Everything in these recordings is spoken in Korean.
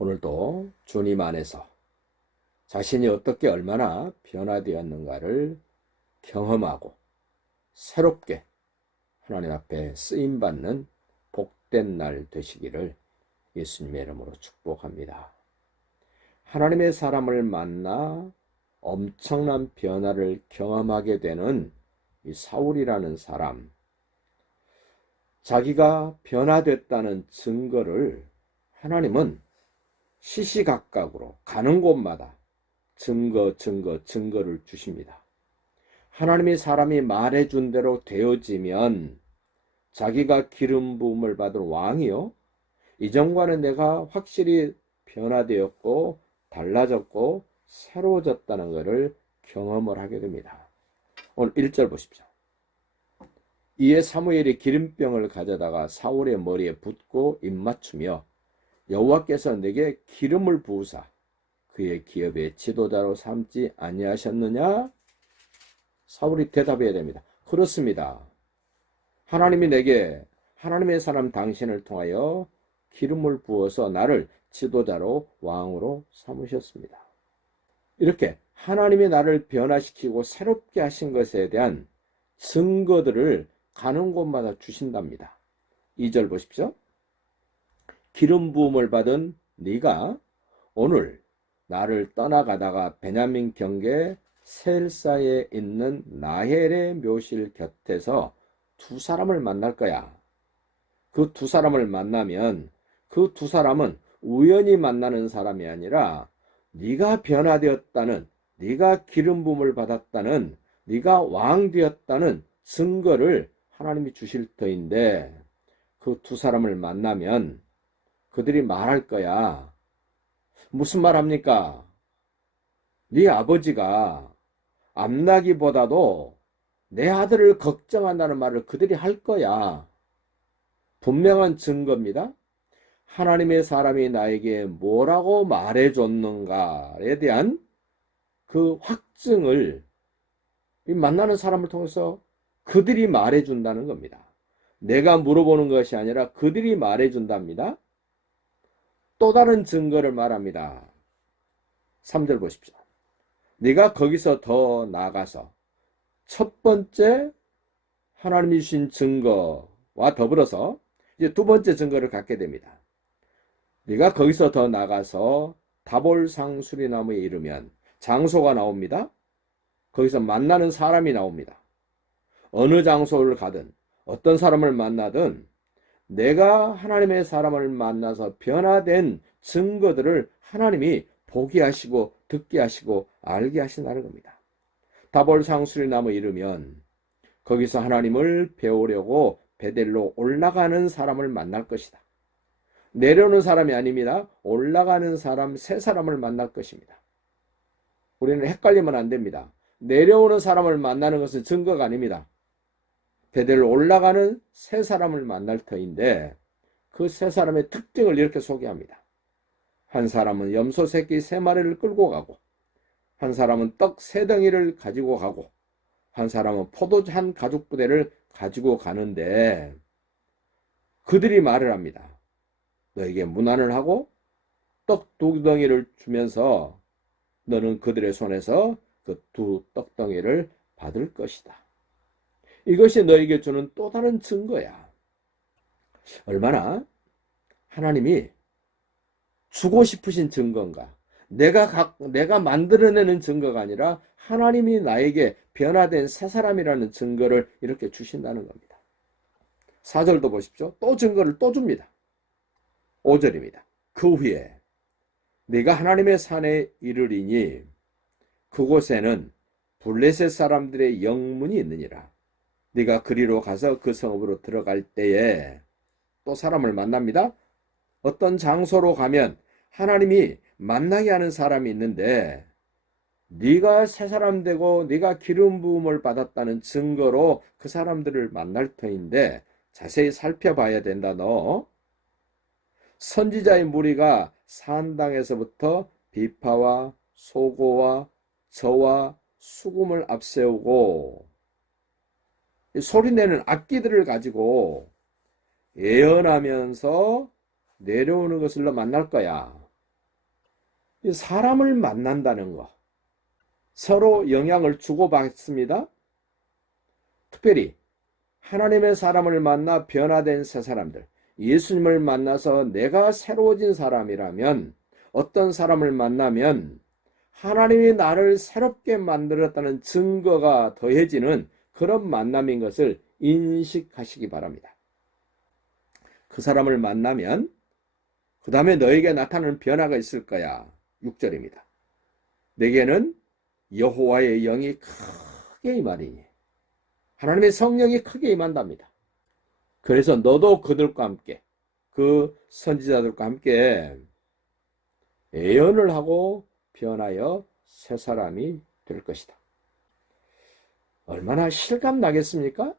오늘도 주님 안에서 자신이 어떻게 얼마나 변화되었는가를 경험하고 새롭게 하나님 앞에 쓰임받는 복된 날 되시기를 예수님의 이름으로 축복합니다. 하나님의 사람을 만나 엄청난 변화를 경험하게 되는 이 사울이라는 사람, 자기가 변화됐다는 증거를 하나님은 시시각각으로 가는 곳마다 증거를 주십니다. 하나님이 사람이 말해준 대로 되어지면 자기가 기름 부음을 받은 왕이요, 이전과는 내가 확실히 변화되었고 달라졌고 새로워졌다는 것을 경험을 하게 됩니다. 오늘 1절 보십시오. 이에 사무엘이 기름병을 가져다가 사울의 머리에 붓고 입맞추며 여호와께서 내게 기름을 부으사 그의 기업의 지도자로 삼지 아니하셨느냐? 사울이 대답해야 됩니다. 그렇습니다. 하나님이 내게 하나님의 사람 당신을 통하여 기름을 부어서 나를 지도자로 왕으로 삼으셨습니다. 이렇게 하나님이 나를 변화시키고 새롭게 하신 것에 대한 증거들을 가는 곳마다 주신답니다. 2절 보십시오. 기름 부음을 받은 네가 오늘 나를 떠나가다가 베냐민 경계 셀사에 있는 나헬의 묘실 곁에서 두 사람을 만날 거야. 그 두 사람을 만나면 그 두 사람은 우연히 만나는 사람이 아니라 네가 변화되었다는, 네가 기름 부음을 받았다는, 네가 왕 되었다는 증거를 하나님이 주실 터인데, 그 두 사람을 만나면 그들이 말할 거야. 무슨 말 합니까? 네 아버지가 암나기보다도 내 아들을 걱정한다는 말을 그들이 할 거야. 분명한 증거입니다. 하나님의 사람이 나에게 뭐라고 말해줬는가에 대한 그 확증을 만나는 사람을 통해서 그들이 말해준다는 겁니다. 내가 물어보는 것이 아니라 그들이 말해준답니다. 또 다른 증거를 말합니다. 3절 보십시오. 네가 거기서 더 나아가서 첫 번째 하나님이 주신 증거와 더불어서 이제 두 번째 증거를 갖게 됩니다. 네가 거기서 더 나가서 다볼상 수리나무에 이르면 장소가 나옵니다. 거기서 만나는 사람이 나옵니다. 어느 장소를 가든 어떤 사람을 만나든 내가 하나님의 사람을 만나서 변화된 증거들을 하나님이 보게 하시고 듣게 하시고 알게 하신다는 겁니다. 다볼상 수리나무에 이르면 거기서 하나님을 배우려고 베델로 올라가는 사람을 만날 것이다. 내려오는 사람이 아닙니다. 올라가는 사람, 세 사람을 만날 것입니다. 우리는 헷갈리면 안 됩니다. 내려오는 사람을 만나는 것은 증거가 아닙니다. 베델로 올라가는 세 사람을 만날 터인데 그 세 사람의 특징을 이렇게 소개합니다. 한 사람은 염소 새끼 3마리를 끌고 가고, 한 사람은 떡 3덩이를 가지고 가고, 한 사람은 포도주 한 가죽 부대를 가지고 가는데 그들이 말을 합니다. 너에게 문안을 하고 떡 2덩이를 주면서 너는 그들의 손에서 그 2 떡덩이를 받을 것이다. 이것이 너에게 주는 또 다른 증거야. 얼마나 하나님이 주고 싶으신 증거인가. 내가 만들어내는 증거가 아니라 하나님이 나에게 변화된 새 사람이라는 증거를 이렇게 주신다는 겁니다. 4절도 보십시오. 또 증거를 또 줍니다. 5절입니다. 그 후에 네가 하나님의 산에 이르리니 그곳에는 블레셋 사람들의 영문이 있느니라. 네가 그리로 가서 그 성읍으로 들어갈 때에 또 사람을 만납니다. 어떤 장소로 가면 하나님이 만나게 하는 사람이 있는데 네가 새 사람 되고 네가 기름 부음을 받았다는 증거로 그 사람들을 만날 터인데 자세히 살펴봐야 된다. 너 선지자의 무리가 산당에서부터 비파와 소고와 저와 수금을 앞세우고 소리내는 악기들을 가지고 예언하면서 내려오는 것을 너 만날 거야. 사람을 만난다는 거, 서로 영향을 주고받습니다. 특별히 하나님의 사람을 만나 변화된 새 사람들, 예수님을 만나서 내가 새로워진 사람이라면, 어떤 사람을 만나면 하나님이 나를 새롭게 만들었다는 증거가 더해지는 그런 만남인 것을 인식하시기 바랍니다. 그 사람을 만나면 그 다음에 너에게 나타나는 변화가 있을 거야. 6절입니다. 내게는 여호와의 영이 크게 임하리니, 하나님의 성령이 크게 임한답니다. 그래서 너도 그들과 함께, 그 선지자들과 함께 예언을 하고 변하여 새 사람이 될 것이다. 얼마나 실감 나겠습니까?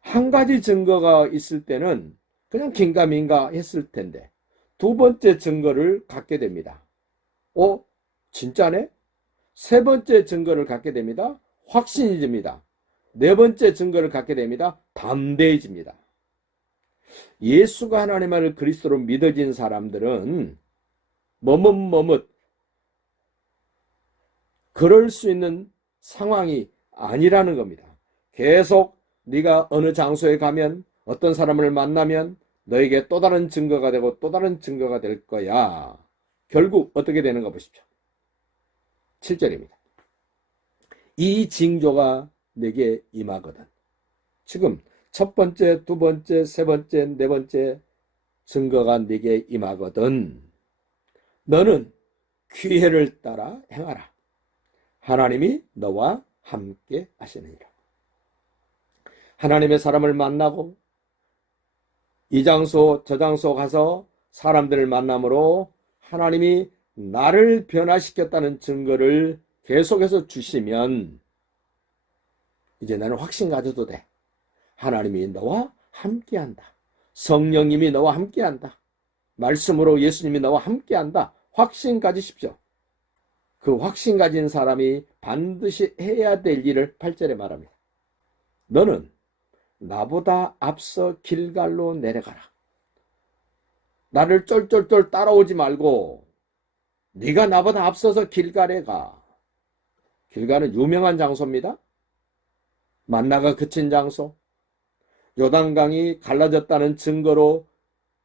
한 가지 증거가 있을 때는 그냥 긴가민가 했을 텐데, 두 번째 증거를 갖게 됩니다. 진짜네? 세 번째 증거를 갖게 됩니다. 확신이 듭니다. 네 번째 증거를 갖게 됩니다. 담대해집니다. 예수가 하나님을 그리스도로 믿어진 사람들은 머뭇머뭇 그럴 수 있는 상황이 아니라는 겁니다. 계속 네가 어느 장소에 가면, 어떤 사람을 만나면 너에게 또 다른 증거가 되고 또 다른 증거가 될 거야. 결국 어떻게 되는가 보십시오. 7절입니다. 이 징조가 내게 임하거든. 지금 첫 번째, 두 번째, 세 번째, 네 번째 증거가 내게 임하거든. 너는 기회를 따라 행하라. 하나님이 너와 함께 하시느니라. 하나님의 사람을 만나고 이 장소 저 장소 가서 사람들을 만남으로 하나님이 나를 변화시켰다는 증거를 계속해서 주시면 이제 나는 확신 가져도 돼. 하나님이 너와 함께한다. 성령님이 너와 함께한다. 말씀으로 예수님이 너와 함께한다. 확신 가지십시오. 그 확신 가진 사람이 반드시 해야 될 일을 8절에 말합니다. 너는 나보다 앞서 길갈로 내려가라. 나를 쫄쫄쫄 따라오지 말고 네가 나보다 앞서서 길갈에 가. 길갈은 유명한 장소입니다. 만나가 그친 장소. 요단강이 갈라졌다는 증거로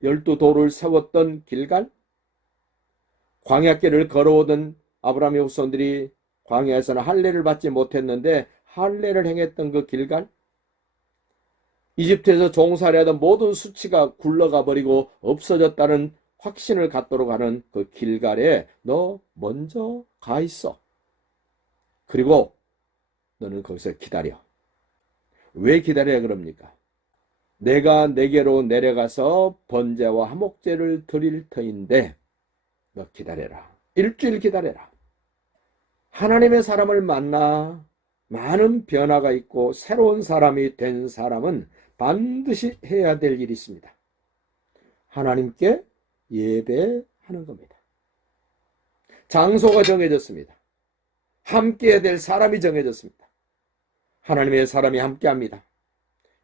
12돌을 세웠던 길갈. 광야길을 걸어오던 아브라함의 후손들이 광야에서는 할례를 받지 못했는데 할례를 행했던 그 길갈. 이집트에서 종살이하던 모든 수치가 굴러가 버리고 없어졌다는 확신을 갖도록 하는 그 길갈에 너 먼저 가 있어. 그리고 너는 거기서 기다려. 왜 기다려야 그럽니까? 내가 내게로 내려가서 번제와 화목제를 드릴 터인데 너 기다려라. 일주일 기다려라. 하나님의 사람을 만나 많은 변화가 있고 새로운 사람이 된 사람은 반드시 해야 될 일이 있습니다. 하나님께 예배하는 겁니다. 장소가 정해졌습니다. 함께 해야 될 사람이 정해졌습니다. 하나님의 사람이 함께합니다.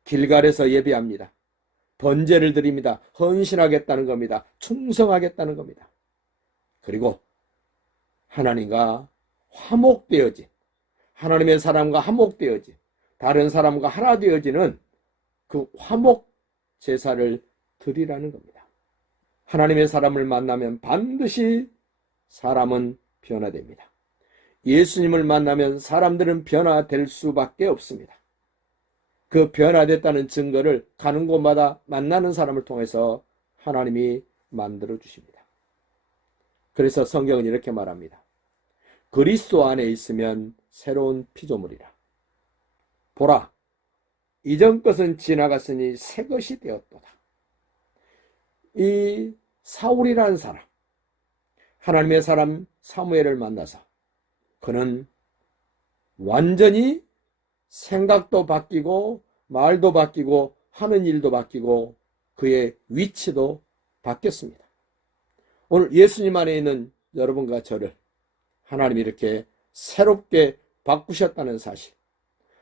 길갈에서 예배합니다. 번제를 드립니다. 헌신하겠다는 겁니다. 충성하겠다는 겁니다. 그리고 하나님과 화목되어진, 하나님의 사람과 화목되어진, 다른 사람과 하나 되어지는 그 화목 제사를 드리라는 겁니다. 하나님의 사람을 만나면 반드시 사람은 변화됩니다. 예수님을 만나면 사람들은 변화될 수밖에 없습니다. 그 변화됐다는 증거를 가는 곳마다 만나는 사람을 통해서 하나님이 만들어 주십니다. 그래서 성경은 이렇게 말합니다. 그리스도 안에 있으면 새로운 피조물이라. 보라, 이전 것은 지나갔으니 새 것이 되었도다. 이 사울이라는 사람, 하나님의 사람 사무엘을 만나서 그는 완전히 생각도 바뀌고 말도 바뀌고 하는 일도 바뀌고 그의 위치도 바뀌었습니다. 오늘 예수님 안에 있는 여러분과 저를 하나님이 이렇게 새롭게 바꾸셨다는 사실,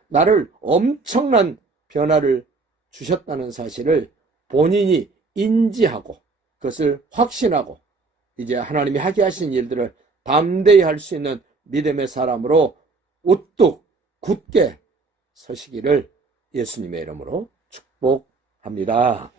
나를 엄청난 변화를 주셨다는 사실을 본인이 인지하고 그것을 확신하고 이제 하나님이 하게 하신 일들을 담대히 할 수 있는 믿음의 사람으로 우뚝 굳게 서시기를 예수님의 이름으로 축복합니다.